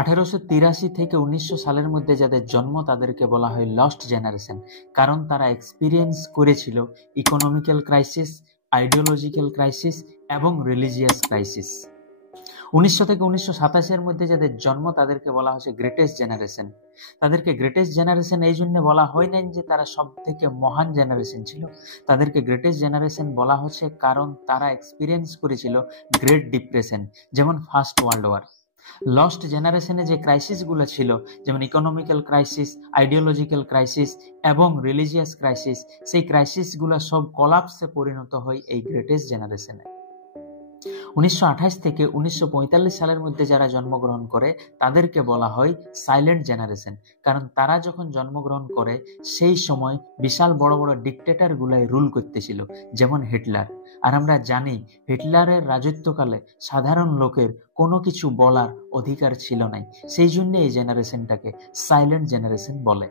1883 থেকে 1900 সালের মধ্যে যাদের জন্ম তাদেরকে বলা হয় লস্ট জেনারেশন, কারণ তারা এক্সপিরিয়েন্স করেছিল ইকোনমিক্যাল ক্রাইসিস, আইডিওলজিক্যাল ক্রাইসিস এবং রিলিজিয়াস ক্রাইসিস। 1900 থেকে 1927 মধ্যে যাদের জন্ম তাদেরকে বলা হচ্ছে গ্রেটেস্ট জেনারেশন। তাদেরকে গ্রেটেস্ট জেনারেশন এই জন্য বলা হয় না যে তারা সব থেকে মহান জেনারেশন ছিল, তাদেরকে গ্রেটেস্ট জেনারেশন বলা হচ্ছে কারণ তারা এক্সপিরিয়েন্স করেছিল গ্রেট ডিপ্রেশন, যেমন ফার্স্ট ওয়ার্ল্ড ওয়ার। লস্ট জেনারেশনে যে ক্রাইসিসগুলো ছিল, যেমন ইকোনমিক্যাল ক্রাইসিস, আইডিওলজিক্যাল ক্রাইসিস এবং রিলিজিয়াস ক্রাইসিস, সেই ক্রাইসিসগুলো সব কলাপসে পরিণত হয় এই গ্রেটেস্ট জেনারেশনে। 1928 থেকে 1945 সালের মধ্যে যারা জন্মগ্রহণ করে তাদেরকে বলা হয় সাইলেন্ট জেনারেশন, কারণ তারা যখন জন্মগ্রহণ করে সেই সময় বিশাল বড় বড় ডিক্টেটর গুলাই রুল করতেছিল, যেমন হিটলার। আর আমরা জানি হিটলারের রাজত্বকালে সাধারণ লোকের কোনো কিছু বলার অধিকার ছিল না, সেই জন্য এই জেনারেশনটাকে সাইলেন্ট জেনারেশন বলে।